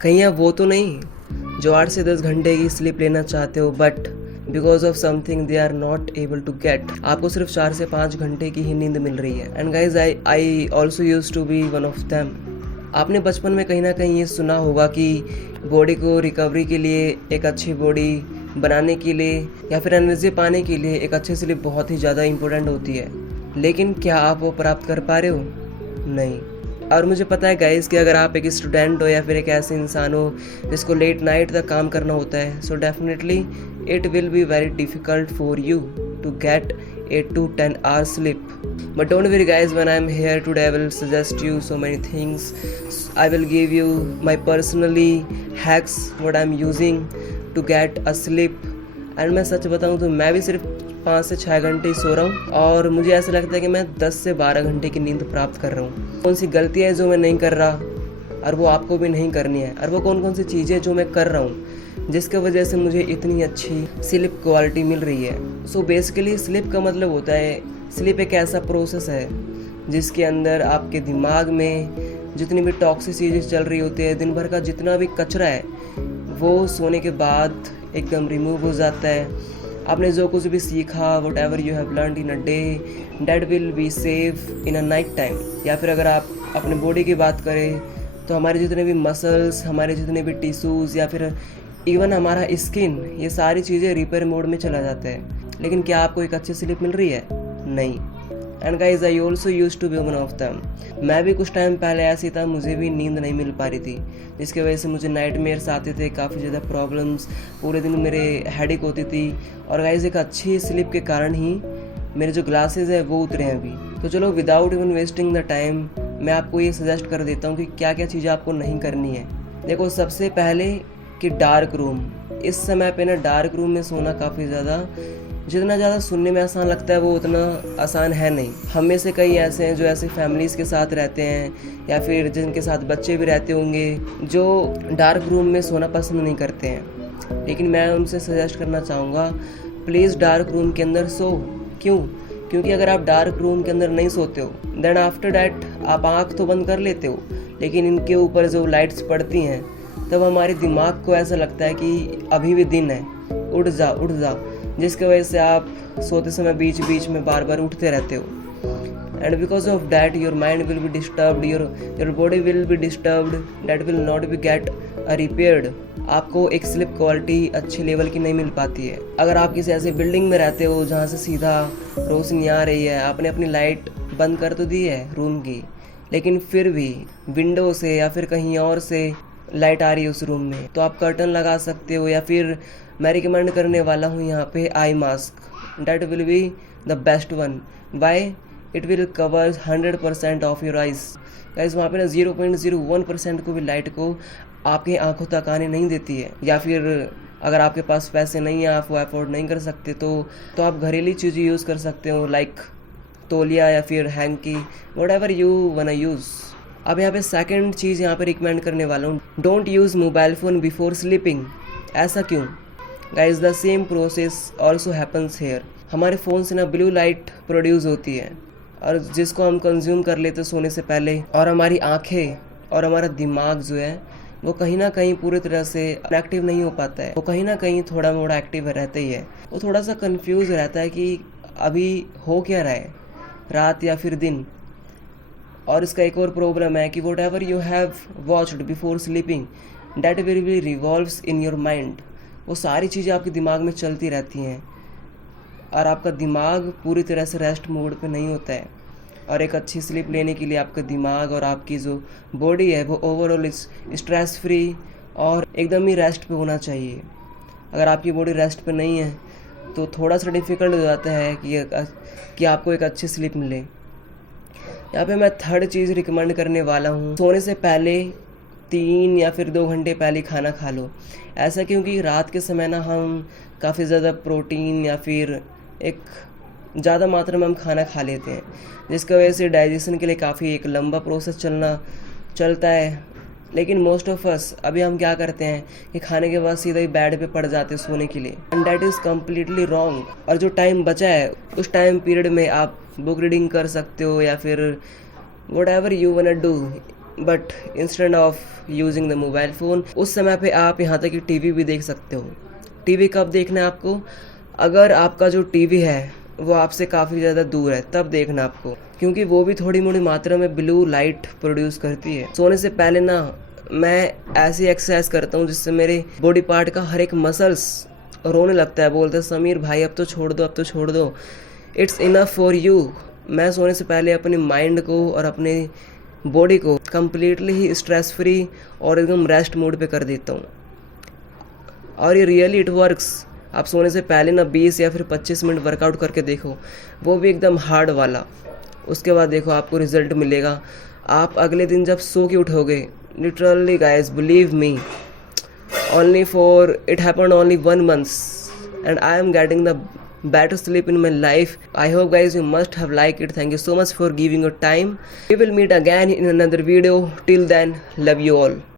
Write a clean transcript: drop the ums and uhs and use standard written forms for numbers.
कहीं आप वो तो नहीं जो 8 से 10 घंटे की स्लीप लेना चाहते हो but because of something they are not able to get, आपको सिर्फ 4 से 5 घंटे की ही नींद मिल रही है। And guys I also use to be one of them. आपने बचपन में कहीं ना कहीं ये सुना होगा कि बॉडी को रिकवरी के लिए, एक अच्छी बॉडी बनाने के लिए या फिर एनर्जी पाने के लिए एक अच्छी स्लीप बहुत ही ज़्यादा इंपॉर्टेंट होती है। लेकिन क्या आप वो प्राप्त कर पा रहे हो? नहीं। और मुझे पता है गाइस कि अगर आप एक स्टूडेंट हो या फिर एक ऐसे इंसान हो जिसको लेट नाइट तक काम करना होता है, so definitely it will be very difficult for you to get 8 to 10 hours sleep. But don't worry guys, when I'm here today I will suggest you so many things. I will give you my personally hacks what I'm using to get a sleep. And मैं सच बताऊँ तो मैं भी सिर्फ 5 से 6 घंटे सो रहा हूँ और मुझे ऐसा लगता है कि मैं 10 से 12 घंटे की नींद प्राप्त कर रहा हूँ। कौन सी गलतियाँ है जो मैं नहीं कर रहा और वो आपको भी नहीं करनी है, और वो कौन कौन सी चीज़ें जो मैं कर रहा हूँ जिसके वजह से मुझे इतनी अच्छी स्लीप क्वालिटी मिल रही है। सो बेसिकली स्लीप का मतलब होता है, स्लीप एक ऐसा प्रोसेस है जिसके अंदर आपके दिमाग में जितनी भी टॉक्सिक चीज़ें चल रही होती है, दिन भर का जितना भी कचरा है वो सोने के बाद एकदम रिमूव हो जाता है। आपने जो कुछ भी सीखा, whatever you have learned in a day, that will be safe in a night time. या फिर अगर आप अपने बॉडी की बात करें तो हमारे जितने भी मसल्स, हमारे जितने भी टिश्यूज़ या फिर इवन हमारा स्किन, ये सारी चीज़ें रिपेयर मोड में चला जाता है। लेकिन क्या आपको एक अच्छी स्लीप मिल रही है? नहीं। And guys I also use to be one of them. मैं भी कुछ टाइम पहले ऐसी था, मुझे भी नींद नहीं मिल पा रही थी जिसकी वजह से मुझे नाइटमेयर्स आते थे, काफ़ी ज़्यादा प्रॉब्लम्स, पूरे दिन मेरे हेडेक होती थी। और गाइज एक अच्छी स्लीप के कारण ही मेरे जो ग्लासेस है वो उतरे हैं अभी। तो चलो without even wasting the time मैं आपको ये सजेस्ट कर देता हूँ कि क्या क्या चीज़ें आपको नहीं करनी है। देखो, सबसे पहले कि डार्क रूम। इस समय पे ना डार्क रूम में सोना काफ़ी ज़्यादा, जितना ज़्यादा सुनने में आसान लगता है वो उतना आसान है नहीं। हम में से कई ऐसे हैं जो ऐसे फैमिलीज़ के साथ रहते हैं या फिर जिनके साथ बच्चे भी रहते होंगे जो डार्क रूम में सोना पसंद नहीं करते हैं। लेकिन मैं उनसे सजेस्ट करना चाहूँगा, प्लीज़ डार्क रूम के अंदर सो। क्यों? क्योंकि अगर आप डार्क रूम के अंदर नहीं सोते हो देन आफ्टर डैट आप आँख तो बंद कर लेते हो, लेकिन इनके ऊपर जो लाइट्स पड़ती हैं तब हमारे दिमाग को ऐसा लगता है कि अभी भी दिन है, उठ जा उठ जा, जिसकी वजह से आप सोते समय बीच बीच में बार बार उठते रहते हो। And because of that your mind will be disturbed, your body will be disturbed, that will not be get repaired. आपको एक स्लीप क्वालिटी अच्छे लेवल की नहीं मिल पाती है। अगर आप किसी ऐसे बिल्डिंग में रहते हो जहाँ से सीधा रोशनी आ रही है, आपने अपनी लाइट बंद कर तो दी है रूम की, लेकिन फिर भी विंडो से या फिर कहीं और से लाइट आ रही है उस रूम में, तो आप कर्टन लगा सकते हो। या फिर मैं रिकमेंड करने वाला हूँ यहाँ पे eye mask, that will be the best one. Why? It will cover 100% of your eyes. Guys वहाँ पे ना 0.01% को भी लाइट को आपके आंखों तक आने नहीं देती है। या फिर अगर आपके पास पैसे नहीं है, आप वो अफोर्ड नहीं कर सकते, तो आप घरेलू चीज़ें यूज़ कर सकते हो, लाइक तौलिया या फिर hanky, what ever you wanna use. अब यहाँ पे सेकंड चीज़ यहाँ पे रिकमेंड करने वाला हूँ, don't use mobile phone before sleeping. ऐसा क्यों? Guys the same process also happens here. हमारे फ़ोन से ना ब्लू लाइट प्रोड्यूस होती है और जिसको हम कंज्यूम कर लेते सोने से पहले, और हमारी आँखें और हमारा दिमाग जो है वो कहीं ना कहीं पूरी तरह से एक्टिव नहीं हो पाता है। वो कहीं ना कहीं थोड़ा मोड़ा एक्टिव रहता ही है, वो थोड़ा सा कंफ्यूज रहता है कि अभी हो क्या रहा है, रात या फिर दिन। और इसका एक और प्रॉब्लम है कि what ever you have watched before sleeping that will B revolves in your mind. वो सारी चीज़ें आपके दिमाग में चलती रहती हैं और आपका दिमाग पूरी तरह से रेस्ट मोड पे नहीं होता है। और एक अच्छी स्लीप लेने के लिए आपका दिमाग और आपकी जो बॉडी है वो ओवरऑल स्ट्रेस फ्री और एकदम ही रेस्ट पे होना चाहिए। अगर आपकी बॉडी रेस्ट पे नहीं है तो थोड़ा सा डिफ़िकल्ट हो जाता है कि आपको एक अच्छी स्लीप मिले। यहाँ पे मैं थर्ड चीज़ रिकमेंड करने वाला हूँ, सोने से पहले 3 या फिर 2 घंटे पहले खाना खा लो। ऐसा क्योंकि रात के समय ना हम काफ़ी ज़्यादा प्रोटीन या फिर एक ज़्यादा मात्रा में हम खाना खा लेते हैं, जिसकी वजह से डाइजेशन के लिए काफ़ी एक लंबा प्रोसेस चलता है। लेकिन मोस्ट ऑफ अस अभी हम क्या करते हैं कि खाने के बाद सीधा ही बेड पे पड़ जाते हैं सोने के लिए, and that is completely wrong. और जो टाइम बचा है उस टाइम पीरियड में आप बुक रीडिंग कर सकते हो या फिर whatever you want to do. But instead of using the mobile phone, उस समय पे आप यहाँ तक कि टीवी भी देख सकते हो। टीवी कब देखना है आपको? अगर आपका जो टीवी है वो आपसे काफ़ी ज़्यादा दूर है, तब देखना आपको, क्योंकि वो भी थोड़ी मोड़ी मात्रा में ब्लू लाइट प्रोड्यूस करती है। सोने से पहले ना मैं ऐसी एक्सरसाइज करता हूँ जिससे मेरे बॉडी पार्ट का हर एक मसल्स रोने लगता है, बोलते हैं समीर भाई अब तो छोड़ दो, अब तो छोड़ दो, इट्स इनफ फॉर यू। मैं सोने से पहले अपने माइंड को और अपने बॉडी को कम्प्लीटली ही स्ट्रेस फ्री और एकदम रेस्ट मोड पे कर देता हूँ, और ये रियली इट वर्क्स। आप सोने से पहले ना 20 या फिर 25 मिनट वर्कआउट करके देखो, वो भी एकदम हार्ड वाला। उसके बाद देखो आपको रिजल्ट मिलेगा। आप अगले दिन जब सो के उठोगे, literally guys believe me, only for it happened only 1 month and I am getting the better sleep in my life. I hope guys you must have liked it. Thank you so much for giving your time. We will meet again in another video. Till then, love you all.